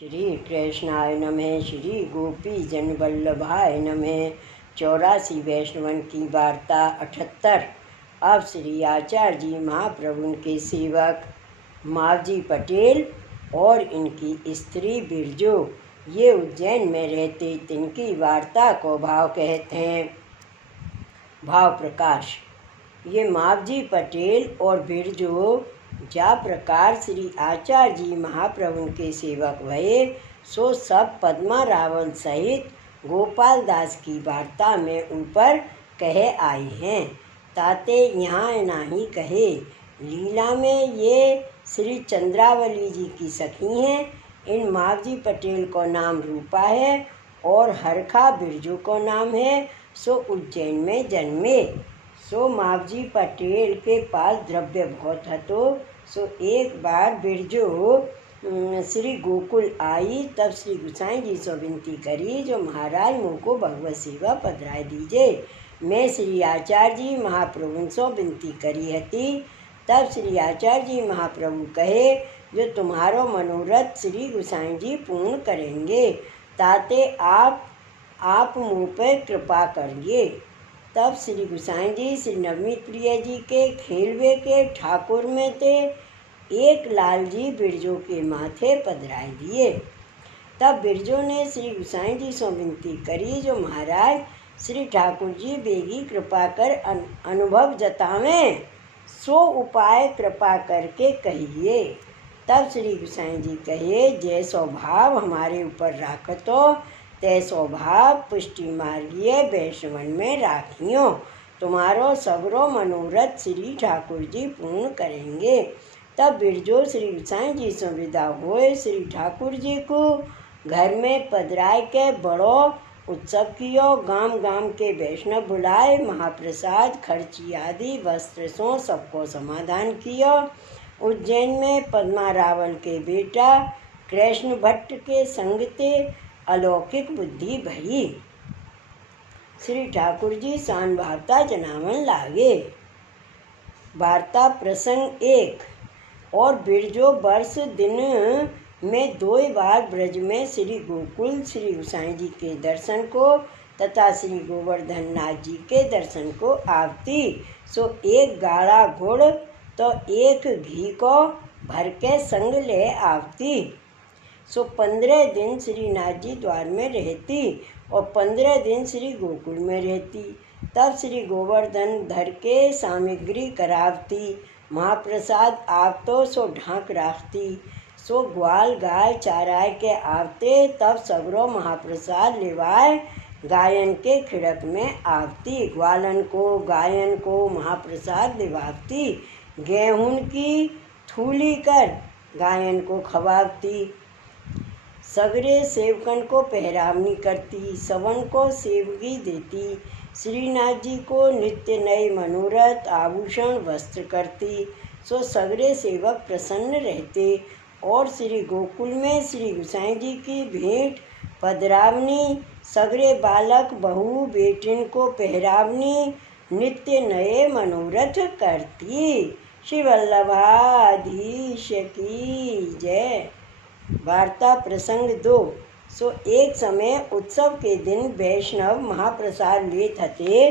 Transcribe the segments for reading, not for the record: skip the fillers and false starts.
श्री कृष्णाय नमः। श्री गोपी जन वल्लभाय नमः। 84 वैष्णवन की वार्ता 78। अब श्री आचार्य जी महाप्रभु के सेवक मावजी पटेल और इनकी स्त्री बिरजू ये उज्जैन में रहते, तिनकी वार्ता को भाव कहते हैं। भाव प्रकाश। ये मावजी पटेल और बिरजू जा प्रकार श्री आचार्य जी महाप्रभु के सेवक भये, सो सब पद्मा रावल सहित गोपाल दास की वार्ता में ऊपर कहे आए हैं। ताते यहाँ नहीं कहे। लीला में ये श्री चंद्रावली जी की सखी हैं। इन मावजी पटेल को नाम रूपा है और हरखा बिरजू को नाम है। सो उज्जैन में जन्मे। सो मावजी पटेल के पास द्रव्य बहुत हतो। सो एक बार बिरजू श्री गोकुल आई, तब श्री गुसाई जी से विनती करी, जो महाराज मुझको भगवत सेवा पधराए दीजिए। मैं श्री आचार्य जी महाप्रभु से विनती करी हती। तब श्री आचार्य जी महाप्रभु कहे, जो तुम्हारो मनोरथ श्री गुसाई जी पूर्ण करेंगे, ताते आप मुँह पर कृपा करिए। तब श्री गुसाई जी श्री नवनीत प्रिय जी के खेलवे के ठाकुर में थे। एक लाल जी बिरजू के माथे पधराए दिए। तब बिरजू ने श्री गुसाई जी से विनती करी, जो महाराज श्री ठाकुर जी बेगी कृपा कर अनुभव जतावें, सो उपाय कृपा करके कहिए। तब श्री गुसाई जी कहे, जैसो भाव हमारे ऊपर राखतो, तैसो भाव पुष्टि मार्गीय वैष्णवन में राखियो। तुम्हारो सगरो मनोरथ श्री ठाकुर जी पूर्ण करेंगे। तब बिरजू श्री गुसाई जी से विदा हुए। श्री ठाकुर जी को घर में पधराए के बड़ो उत्सव कियो। गांव गांव के वैष्णव बुलाए, महाप्रसाद खर्ची आदि वस्त्र सो सबको समाधान कियो। उज्जैन में पद्मा रावल के बेटा कृष्ण भट्ट के संग ते अलौकिक बुद्धि भई। श्री ठाकुर जी शान वार्ता जनावन लागे। वार्ता प्रसंग 1। और बिरजो वर्ष दिन में 2 बार ब्रज में श्री गोकुल श्री गुसाई जी के दर्शन को तथा श्री गोवर्धन नाथ जी के दर्शन को आवती। सो एक गाड़ा गुड़ तो एक घी को भर के संग ले आवती। सो 15 दिन श्री नाथ जी द्वार में रहती और 15 दिन श्री गोकुल में रहती। तब श्री गोवर्धन धर के सामग्री करावती। महाप्रसाद आवतो सो ढांक राखती। सो ग्वाल गाय चाराय के आवते, तब सगरो महाप्रसाद लेवाए गायन के खिड़क में आवती। ग्वालन को गायन को महाप्रसाद लेवाती। गेहूं की थूली कर गायन को खवावती। सगरे सेवकन को पहरावनी करती। सवन को सेवगी देती। श्रीनाथ जी को नित्य नए मनोरथ आभूषण वस्त्र करती। सो सगरे सेवक प्रसन्न रहते। और श्री गोकुल में श्री गुसाई जी की भेंट पधरावनी। सगरे बालक बहू बेटिन को पहरावनी, नित्य नए मनोरथ करती। श्री वल्लभाधीश की जय। वार्ता प्रसंग 2। सो एक समय उत्सव के दिन वैष्णव महाप्रसाद लेत हते।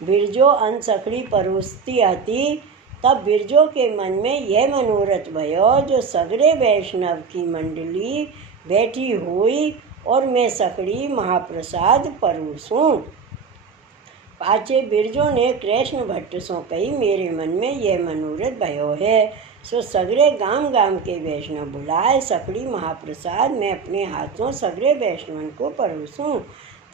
बिरजो अनसखड़ी परोसती हती। तब बिरजो के मन में यह मनोरथ भयो, जो सगरे वैष्णव की मंडली बैठी हुई और मैं सखड़ी महाप्रसाद परोसूं। पाछे बिरजो ने कृष्ण भट्ट सो कही, मेरे मन में यह मनोरथ भयो है। सो सगरे गांव गांव के वैष्णव बुलाए, सखड़ी महाप्रसाद मैं अपने हाथों सगरे वैष्णवन को परोसूं।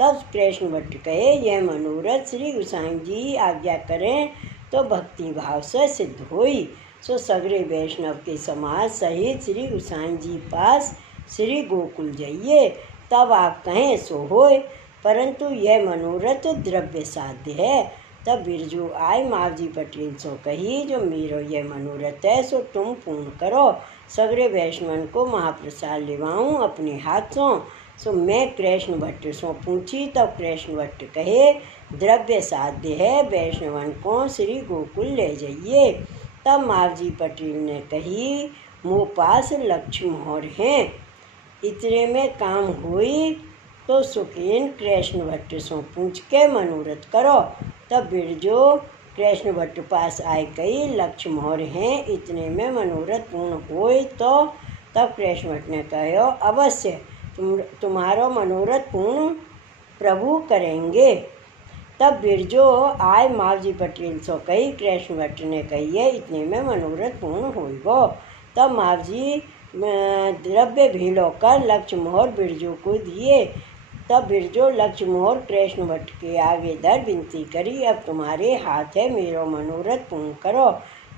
तब कृष्ण भट्ट कहे, यह मनोरथ श्री गुसाई जी आज्ञा करें तो भक्ति भाव से सिद्ध होई। सो सगरे वैष्णव के समाज सहित श्री गुसाई जी पास श्री गोकुल जाइए, तब आप कहें सो होए, परंतु यह मनोरथ द्रव्य साध्य है। तब बिरजू आए मावजी पटेल सो कही, जो मेरो यह मनोरथ है सो तुम पूर्ण करो। सगरे वैष्णवन को महाप्रसाद लेवाऊँ अपने हाथों। सो मैं कृष्ण भट्ट सो पूछी। तब कृष्ण भट्ट कहे, द्रव्य साध्य है, वैष्णवन को श्री गोकुल ले जाइए। तब मावजी पटेल ने कही, मुँह पास लक्ष्य मोहर हैं। इतने में काम हुई तो सुखीन कृष्ण भट्ट सो पूछ के मनोरथ करो। तब बिरजो कृष्ण भट्ट पास आए कई लक्ष्य मोर हैं, इतने में मनोरथ पूर्ण होए तो। तब कृष्ण भट्ट ने कहो अवश्य तुम्हारो मनोरथ पूर्ण प्रभु करेंगे। तब बिरजो आय मावजी पटेल सो कही कृष्ण भट्ट ने कहिए इतने में मनोरथ पूर्ण होइगो। तब मावजी द्रव्य भीलो कर लक्ष्य मोहर बिरजो को दिए। तब बिरजो लक्ष्य मोहर कृष्ण भट्ट के आगे धर विनती करी अब तुम्हारे हाथ है, मेरो मनोरथ पूर्ण करो।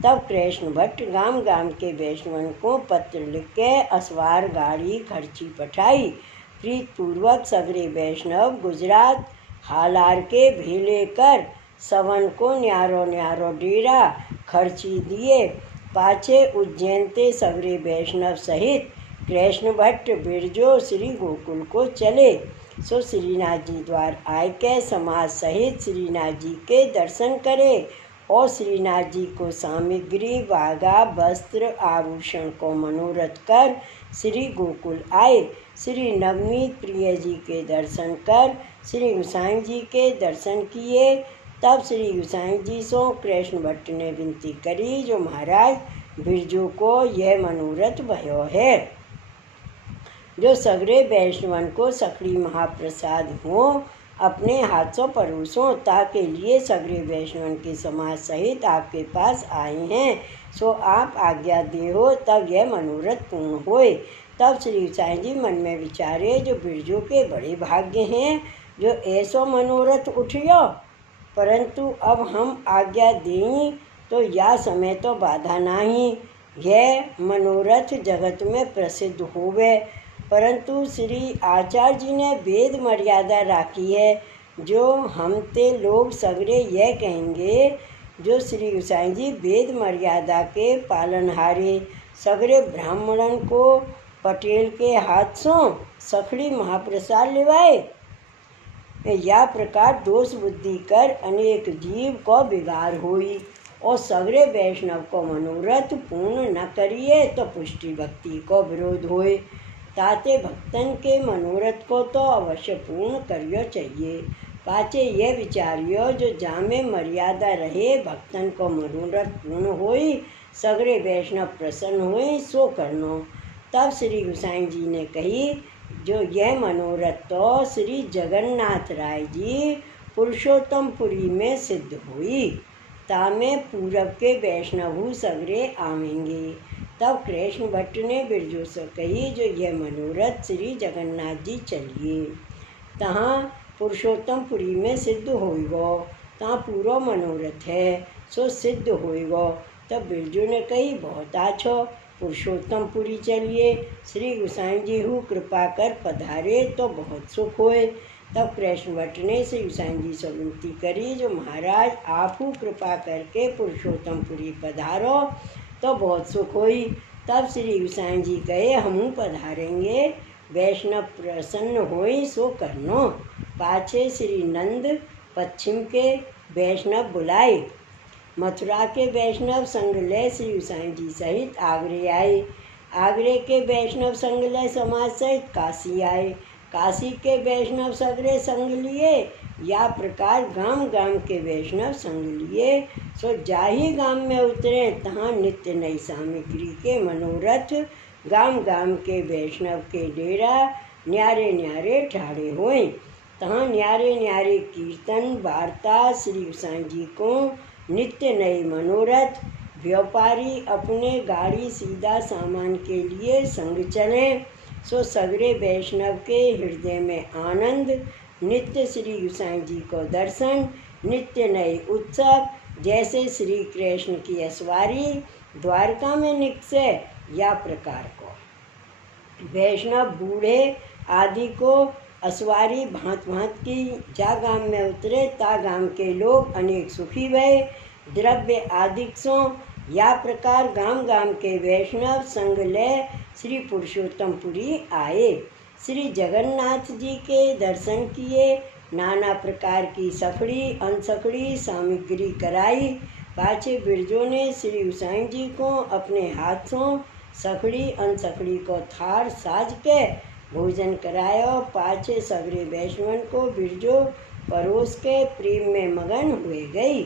तब कृष्ण भट्ट गांव गांव के वैष्णवन को पत्र लिख के असवार गाड़ी खर्ची पठाई। प्रीतपूर्वक सगरे वैष्णव गुजरात हालार के भेले कर सवन को न्यारो न्यारो डेरा खर्ची दिए। पाछे उज्जैन ते सगरे वैष्णव सहित कृष्ण भट्ट बिरजो श्री गोकुल को चले। सो श्रीनाथ जी द्वार आय के समाज सहित श्रीनाथ जी के दर्शन करे और श्रीनाथ जी को सामग्री वागा वस्त्र आभूषण को मनोरथ कर श्री गोकुल आए। श्री नवनीत प्रिय जी के दर्शन कर श्री गोसाई जी के दर्शन किए। तब श्री गोसाई जी सो कृष्ण भट्ट ने विनती करी जो महाराज बिरजू को यह मनोरथ भयो है जो सगरे वैष्णवन को सखड़ी महाप्रसाद हो अपने हाथों परोसों ताके लिए सगरे वैष्णवन के समाज सहित आपके पास आए हैं। सो आप आज्ञा दे हो तब यह मनोरथ पूर्ण होए। तब श्री गोसाई जी मन में विचारे जो बिरजू के बड़े भाग्य हैं जो ऐसो मनोरथ उठियो, परंतु अब हम आज्ञा दें तो या समय तो बाधा नहीं, यह मनोरथ जगत में प्रसिद्ध होवे। परंतु श्री आचार्य जी ने वेद मर्यादा राखी है जो हम ते लोग सगरे यह कहेंगे जो श्री गोसाई जी वेद मर्यादा के पालनहारे सगरे ब्राह्मणन को पटेल के हाथ सो सखड़ी महाप्रसाद लेवाए। या प्रकार दोष बुद्धि कर अनेक जीव को बिगाड़ होई और सगरे वैष्णव को मनोरथ पूर्ण न करिए तो पुष्टि भक्ति को विरोध होए। ताते भक्तन के मनोरथ को तो अवश्य पूर्ण करियो चाहिए। पाचे यह विचारियो जो जामे मर्यादा रहे भक्तन को मनोरथ पूर्ण होई सगरे वैष्णव प्रसन्न होई सो करनो। तब श्री गोसाई जी ने कही जो यह मनोरथ तो श्री जगन्नाथ राय जी पुरुषोत्तमपुरी में सिद्ध हुई, तामे पूरब के वैष्णव सगरे आवेंगे। तब कृष्ण भट्ट ने बिरजू से कही जो यह मनोरथ श्री जगन्नाथ जी चलिए तहाँ पुरुषोत्तमपुरी में सिद्ध होइगो, तहाँ पूरा मनोरथ है सो सिद्ध होइगो। तब बिरजू ने कही बहुत आछो पुरुषोत्तमपुरी चलिए, श्री गोसाई जी हूँ कृपा कर पधारे तो बहुत सुख होए। तब कृष्ण भट्ट ने श्री गोसाई जी से विनती करी जो महाराज आप हूँ कृपा करके पुरुषोत्तमपुरी पधारो तो बहुत सुख होई। तब श्री गोसाई जी कहे हम पधारेंगे, वैष्णव प्रसन्न होई सो करनो। पाछे श्री नंद पश्चिम के वैष्णव बुलाए, मथुरा के वैष्णव संग ले श्री गोसाई जी सहित आगरे आए। आगरे के वैष्णव संग ले समाज सहित काशी आए। काशी के वैष्णव सगरे संग लिए। या प्रकार गांव गांव के वैष्णव संग लिए। सो जाही गांव में उतरे तहाँ नित्य नई सामग्री के मनोरथ गांव गांव के वैष्णव के डेरा न्यारे न्यारे ठाड़े हुए। तहाँ न्यारे न्यारे कीर्तन वार्ता श्री गोसाई जी को नित्य नए मनोरथ। व्यापारी अपने गाड़ी सीधा सामान के लिए संग चले। सो सगरे वैष्णव के हृदय में आनंद, नित्य श्री गोसाई जी को दर्शन, नित्य नए उत्सव। जैसे श्री कृष्ण की असवारी द्वारका में निकसे या प्रकार को वैष्णव बूढ़े आदि को असवारी भांत भांत की। जा गांव में उतरे ता गांव के लोग अनेक सुखी भये द्रव्य आदिक सो। या प्रकार गांव गांव के वैष्णव संग ले श्री पुरुषोत्तमपुरी आए। श्री जगन्नाथ जी के दर्शन किए, नाना प्रकार की सखड़ी अनसखड़ी सामग्री कराई। पाछे बिरजो ने श्री गोसाई जी को अपने हाथों सखड़ी अनसखड़ी को थार साज के भोजन करायो। पाछे सगरे वैष्णवन को बिरजो परोस के प्रेम में मगन हुए गई।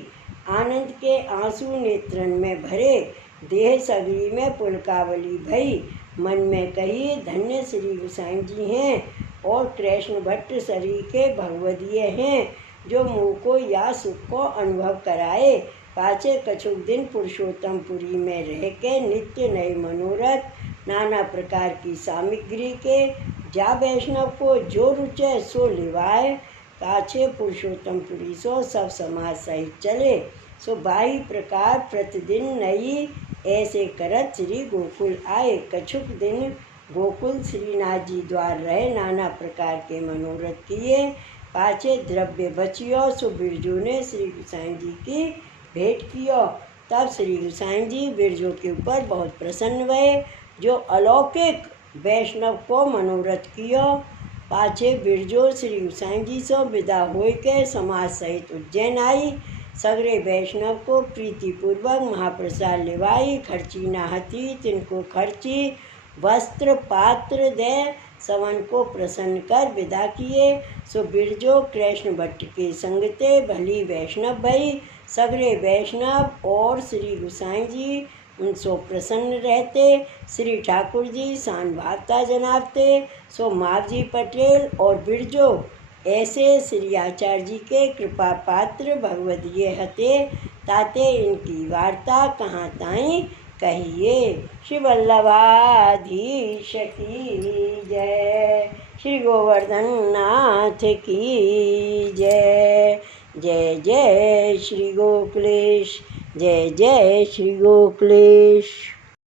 आनंद के आंसू नेत्रन में भरे, देह सगरी में पुलकावली भई। मन में कही धन्य श्री गोसाई जी हैं और कृष्ण भट्ट शरीर के भगवदीय हैं, जो मुँह को या सुख को अनुभव कराए। पाछे कछुक दिन पुरुषोत्तमपुरी में रह के नित्य नए मनोरथ नाना प्रकार की सामग्री के जा वैष्णव को जो रुचे सो लिवाए। पाछे पुरुषोत्तमपुरी सो सब समाज सहित चले। सो 22 प्रकार प्रतिदिन नई ऐसे करत श्री गोकुल आए। कछुक दिन गोकुल श्रीनाथ जी द्वार रहे, नाना प्रकार के मनोरथ किए। पाछे द्रव्य बचियो, सो बिरजू ने श्री गोसाई जी की भेंट कियो। तब श्री गोसाई जी बिरजू के ऊपर बहुत प्रसन्न हुए, जो अलौकिक वैष्णव को मनोरथ कियो। पाछे बिरजो श्री गोसाई जी सो विदा हो के समाज सहित उज्जैन आई। सगरे वैष्णव को प्रीतिपूर्वक महाप्रसाद लिवाई। खर्ची ना हती तिनको खर्ची, वस्त्र पात्र दे सवन को प्रसन्न कर विदा किए। सो बिरजो कृष्ण भट्ट के संगते भली वैष्णव भई। सगरे वैष्णव और श्री गोसाई जी उनसो प्रसन्न रहते। श्री ठाकुर जी शान भावता जनावते। सो मावजी पटेल और बिरजो ऐसे श्री आचार्य जी के कृपा पात्र भगवदीय हते, ताते इनकी वार्ता कहाँ ताई कहिए। श्री वल्लभाधीश की जय, श्री गोवर्धन नाथ की जय। जय जय श्री गोकुलेश, जय जय श्री गोकुलेश।